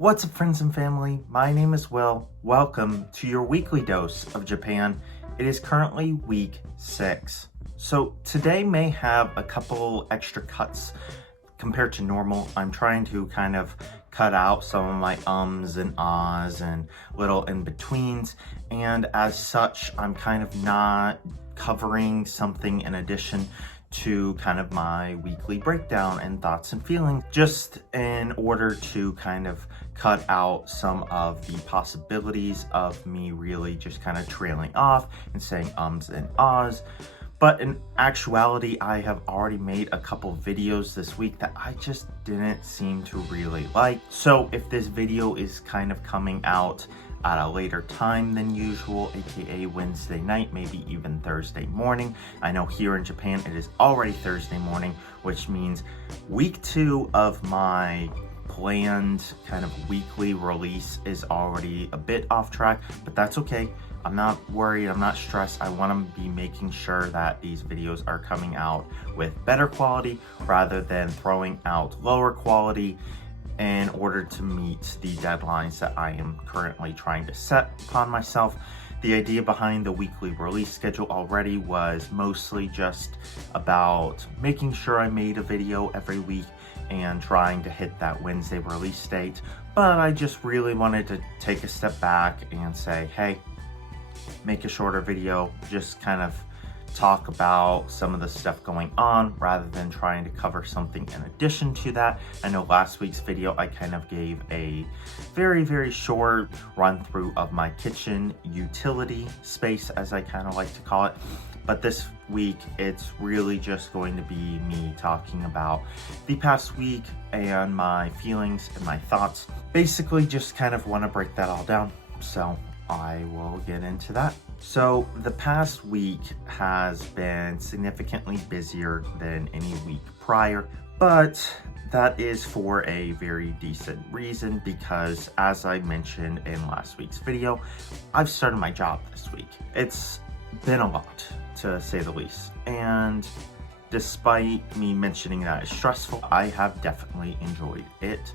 What's up, friends and family? My name is Will. Welcome to your weekly dose of Japan. It is currently week 6. So today may have a couple extra cuts compared to normal. I'm trying to kind of cut out some of my ums and ahs and little in-betweens. And as such, I'm kind of not covering something in addition to kind of my weekly breakdown and thoughts and feelings, just in order to kind of cut out some of the possibilities of me really just kind of trailing off and saying ums and ahs. But in actuality, I have already made a couple videos this week that I just didn't seem to really like. So if this video is kind of coming out at a later time than usual, aka Wednesday night, maybe even Thursday morning. I know here in Japan it is already Thursday morning, which means week 2 of my planned kind of weekly release is already a bit off track, but that's okay. I'm not worried, I'm not stressed. I want to be making sure that these videos are coming out with better quality rather than throwing out lower quality in order to meet the deadlines that I am currently trying to set upon myself. The idea behind the weekly release schedule already was mostly just about making sure I made a video every week and trying to hit that Wednesday release date. But I just really wanted to take a step back and say, hey, make a shorter video, just kind of talk about some of the stuff going on rather than trying to cover something in addition to that. I know last week's video I kind of gave a very short run through of my kitchen utility space, as I kind of like to call it. But this week it's really just going to be me talking about the past week and my feelings and my thoughts. Basically just kind of want to break that all down. So I will get into that. So the past week has been significantly busier than any week prior, but that is for a very decent reason because, as I mentioned in last week's video, I've started my job this week. It's been a lot, to say the least, and despite me mentioning that it's stressful, I have definitely enjoyed it.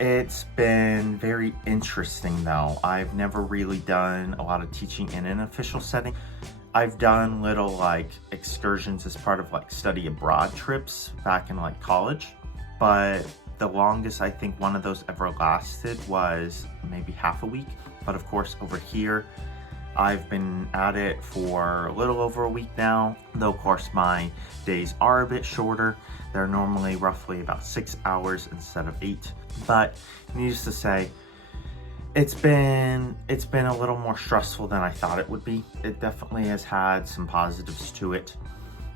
It's been very interesting though. I've never really done a lot of teaching in an official setting. I've done little like excursions as part of like study abroad trips back in like college, but the longest I think one of those ever lasted was maybe half a week. But of course over here, I've been at it for a little over a week now, though of course my days are a bit shorter. They're normally roughly about 6 hours instead of 8. But needless to say, it's been a little more stressful than I thought it would be. It definitely has had some positives to it,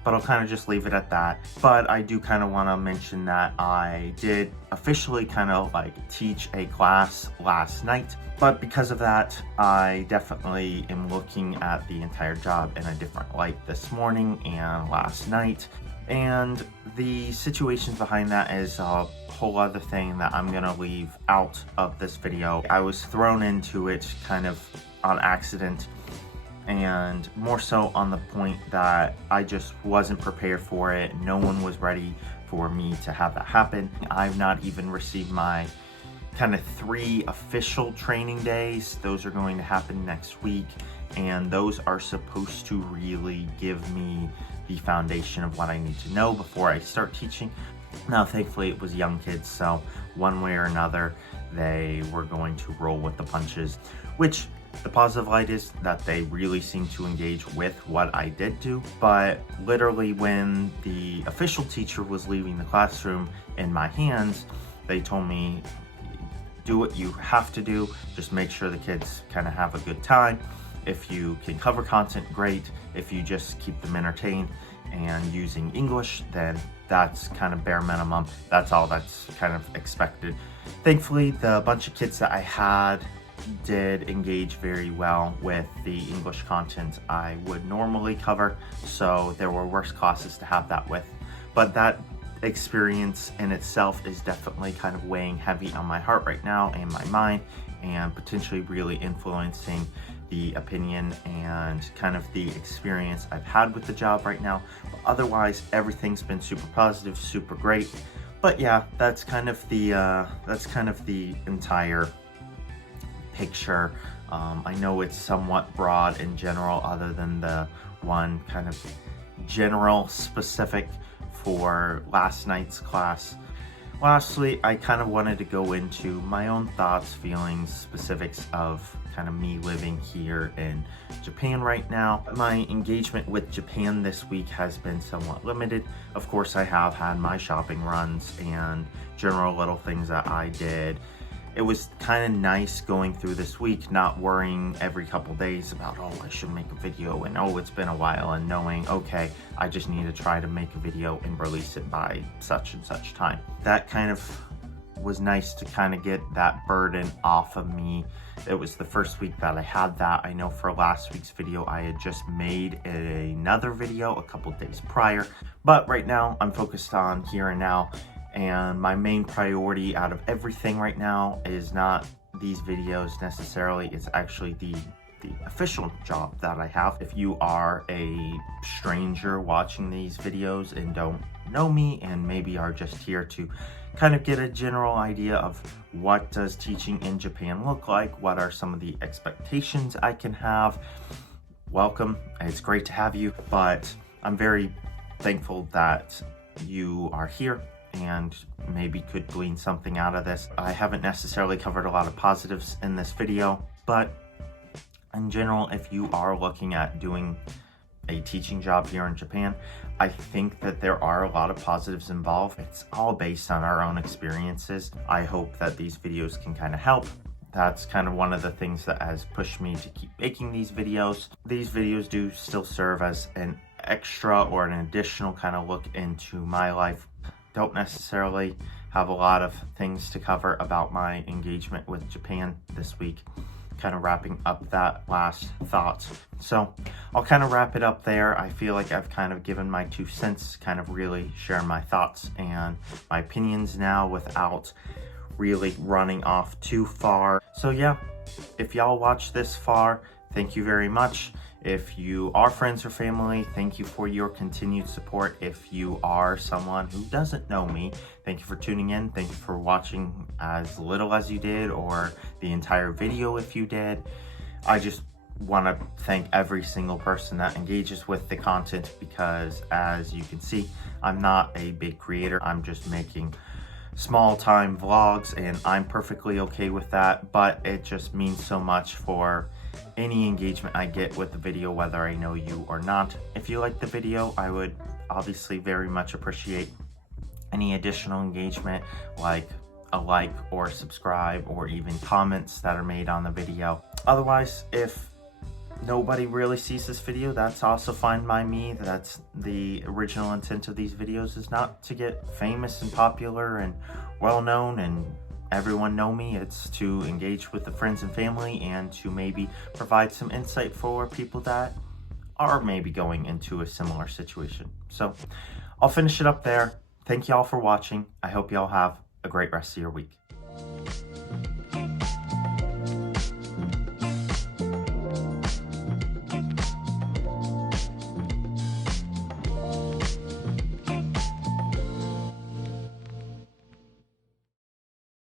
but I'll kind of just leave it at that. But I do kind of want to mention that I did officially kind of like teach a class last night. But because of that, I definitely am looking at the entire job in a different light this morning and last night. And the situations behind that is a whole other thing that I'm gonna leave out of this video. I was thrown into it kind of on accident, and more so on the point that I just wasn't prepared for it. No one was ready for me to have that happen. I've not even received my kind of 3 official training days. Those are going to happen next week, and those are supposed to really give me the foundation of what I need to know before I start teaching. Now, thankfully, it was young kids, so one way or another, they were going to roll with the punches, which the positive light is that they really seem to engage with what I did do. But literally when the official teacher was leaving the classroom in my hands, they told me, do what you have to do, just make sure the kids kind of have a good time. If you can cover content, great. If you just keep them entertained and using English, then that's kind of bare minimum. That's all that's kind of expected. Thankfully, the bunch of kids that I had did engage very well with the English content I would normally cover, so there were worse classes to have that with. But that experience in itself is definitely kind of weighing heavy on my heart right now and my mind, and potentially really influencing the opinion and kind of the experience I've had with the job right now. But otherwise, everything's been super positive, super great. But yeah, that's kind of the entire picture. I know it's somewhat broad in general, other than the one kind of general specific for last night's class. Lastly, I kind of wanted to go into my own thoughts, feelings, specifics of kind of me living here in Japan right now. My engagement with Japan this week has been somewhat limited. Of course, I have had my shopping runs and general little things that I did. It was kind of nice going through this week, not worrying every couple days about, oh, I should make a video, and oh, it's been a while, and knowing, okay, I just need to try to make a video and release it by such and such time. That kind of was nice to kind of get that burden off of me. It was the first week that I had that. I know for last week's video, I had just made another video a couple days prior, but right now I'm focused on here and now. And my main priority out of everything right now is not these videos necessarily, it's actually the official job that I have. If you are a stranger watching these videos and don't know me and maybe are just here to kind of get a general idea of what does teaching in Japan look like, what are some of the expectations I can have, welcome. It's great to have you, but I'm very thankful that you are here and maybe could glean something out of this. I haven't necessarily covered a lot of positives in this video, but in general, if you are looking at doing a teaching job here in Japan, I think that there are a lot of positives involved. It's all based on our own experiences. I hope that these videos can kind of help. That's kind of one of the things that has pushed me to keep making these videos. These videos do still serve as an extra or an additional kind of look into my life. Don't necessarily have a lot of things to cover about my engagement with Japan this week. Kind of wrapping up that last thought. So I'll kind of wrap it up there. I feel like I've kind of given my 2 cents, kind of really sharing my thoughts and my opinions now without really running off too far. So yeah, if y'all watch this far, thank you very much. If you are friends or family, thank you for your continued support. If you are someone who doesn't know me, thank you for tuning in. Thank you for watching as little as you did, or the entire video if you did. I just want to thank every single person that engages with the content, because as you can see, I'm not a big creator. I'm just making small time vlogs, and I'm perfectly okay with that, but it just means so much for any engagement I get with the video, whether I know you or not. If you like the video, I would obviously very much appreciate any additional engagement, like a like or subscribe, or even comments that are made on the video. Otherwise, if nobody really sees this video, that's also fine by me. That's the original intent of these videos, is not to get famous and popular and well known and everyone know me. It's to engage with the friends and family, and to maybe provide some insight for people that are maybe going into a similar situation. So I'll finish it up there. Thank y'all for watching. I hope y'all have a great rest of your week.